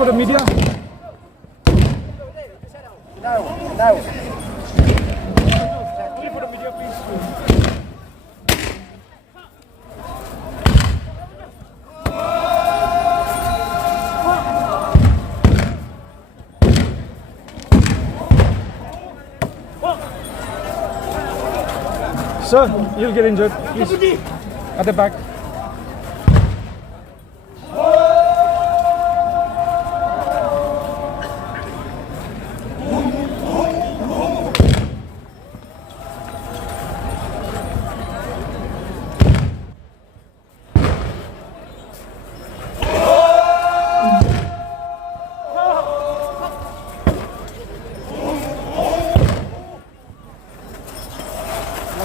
for the media. Only for the media, please. Sir, you'll get injured, please. At the back.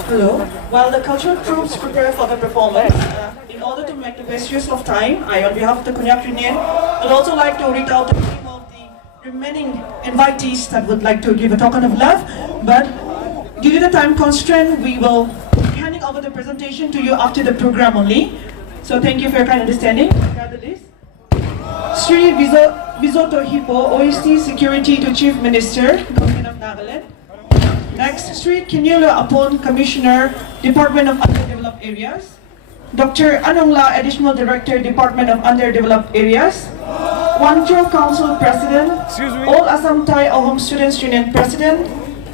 Hello. While the cultural troops prepare for the performance, in order to make the best use of time, I, on behalf of the KONYAK Union, would also like to read out the name of the remaining invitees that would like to give a token of love. But due to the time constraint, we will be handing over the presentation to you after the program only. So thank you for your kind understanding. Gather this. Sri Vizoto Hippo, OST Security to Chief Minister, Government of Nagaland. Next, Sri Changnyu Apon, Commissioner, Department of Underdeveloped Areas. Dr. Anongla, Additional Director, Department of Underdeveloped Areas. Wanjo Council President. All Assam Thai Ahom Students Union President.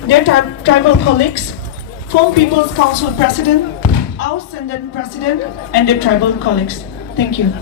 Their tribal colleagues. Phom People's Council President. Our Senden President. And their tribal colleagues. Thank you.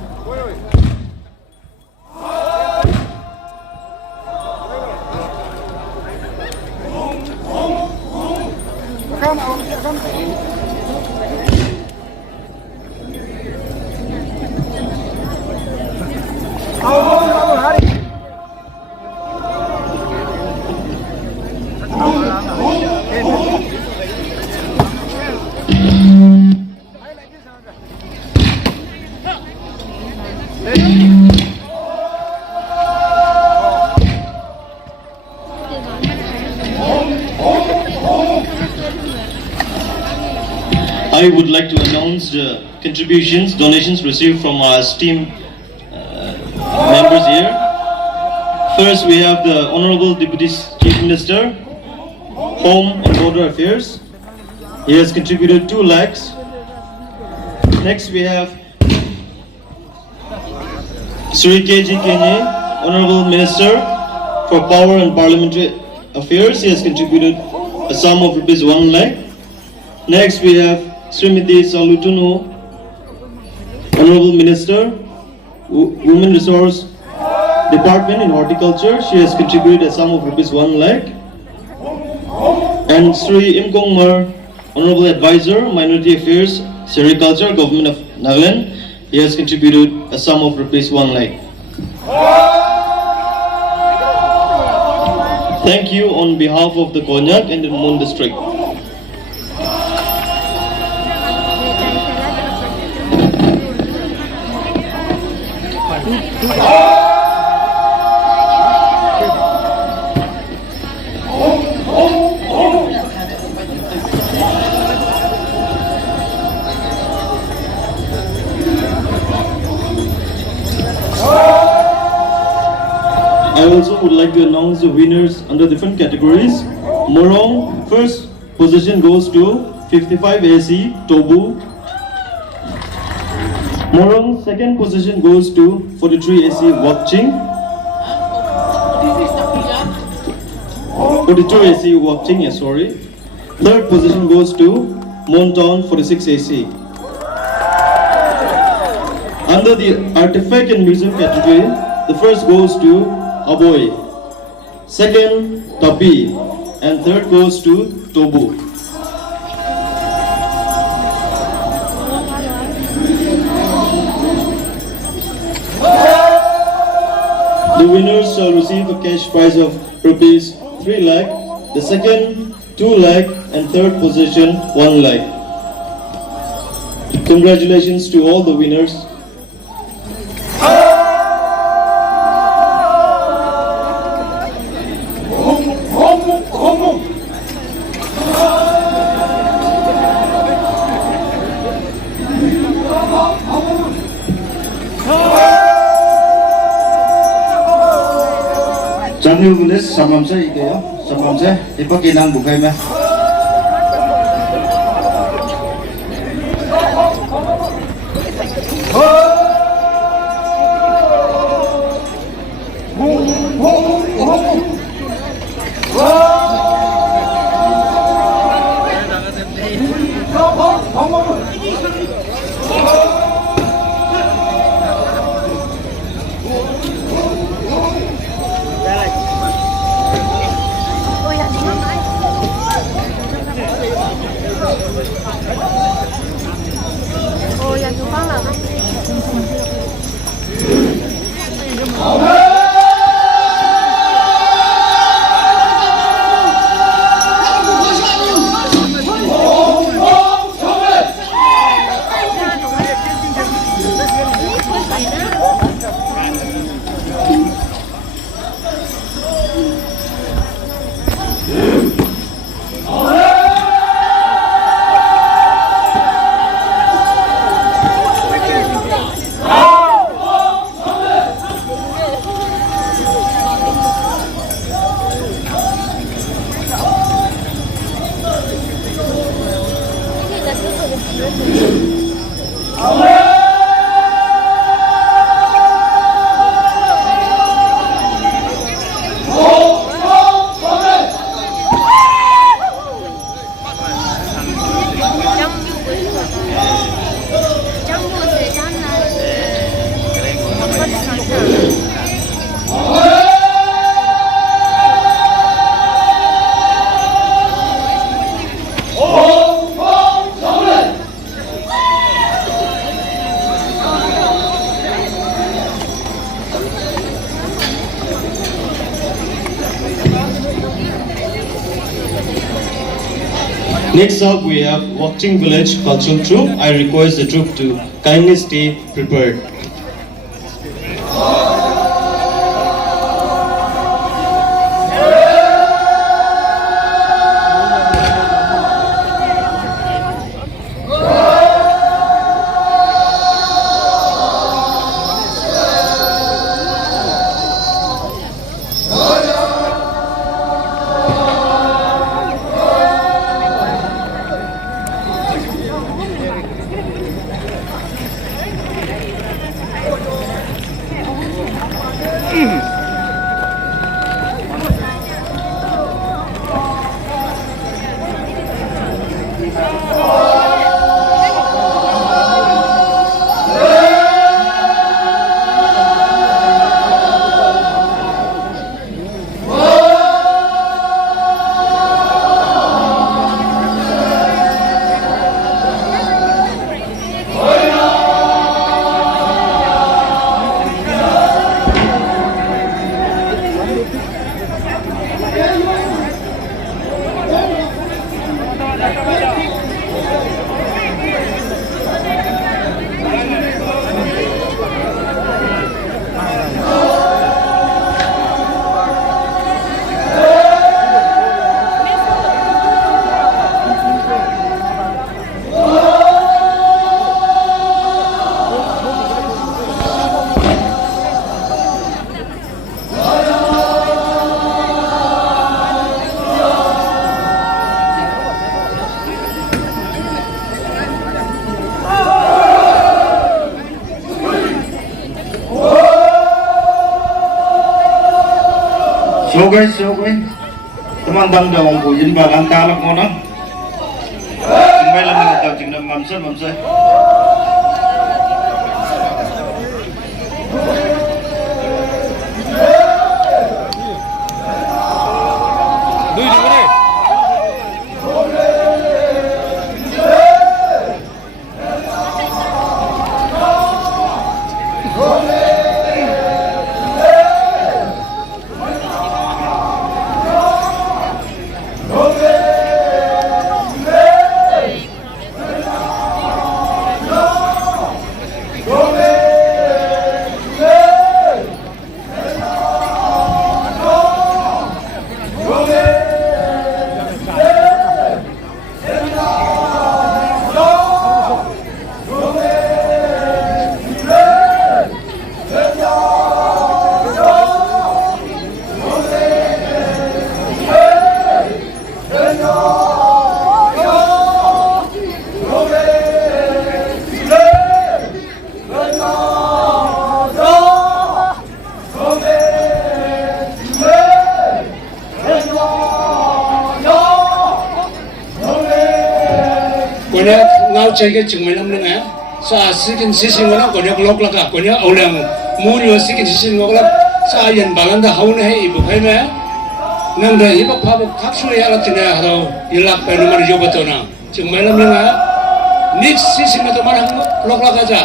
I would like to announce the contributions, donations received from our esteemed members here. First, we have the Honorable Deputy Chief Minister, Home and Border Affairs. He has contributed 2 lakhs. Next, we have Sri KG Kenye, Honorable Minister for Power and Parliamentary Affairs. He has contributed a sum of rupees 1 lakh. Next, we have Srimati Salutunu, Honorable Minister, Women Resource Department in Horticulture. She has contributed a sum of rupees 1 lakh. And Sri Imkong Mar, Honorable Advisor, Minority Affairs, Sericulture, Government of Nagaland. He has contributed a sum of rupees 1 lakh. Thank you on behalf of the Konyak and the Mon District. I also would like to announce the winners under different categories. Morong, first position goes to 55 AC, Tobu. Morong, second position goes to 43 AC, Wakching. 42 AC, Wakching, yes, sorry. Third position goes to Montown, 46 AC. Under the Artifact and Museum category, the first goes to Aboy, second Tapi, and third goes to Tobu. The winners shall receive a cash prize of rupees 3 lakh, the second 2 lakh, and third position 1 lakh. Congratulations to all the winners. Changnyu gulis samamse ikayo samamse ipakinang bukay me. Next up, we have Watching Village Cultural Troupe. I request the troupe to kindly stay prepared. Sugay, teman-teman dah mampu jadi balang talak mana? Kembali lagi kita tinggal mamsa. konyak ngau cege chingmai lam lenga sa sikin sisin ngona konyak lok laka konyak aulang monyu sikin sisin ngok lak sa yan balanda hauna he ibu khai me nang da ibak phab khapsu ya la tina haro ilak pe numar jo batona chingmai lam lenga next sisin me to mar lok laka ja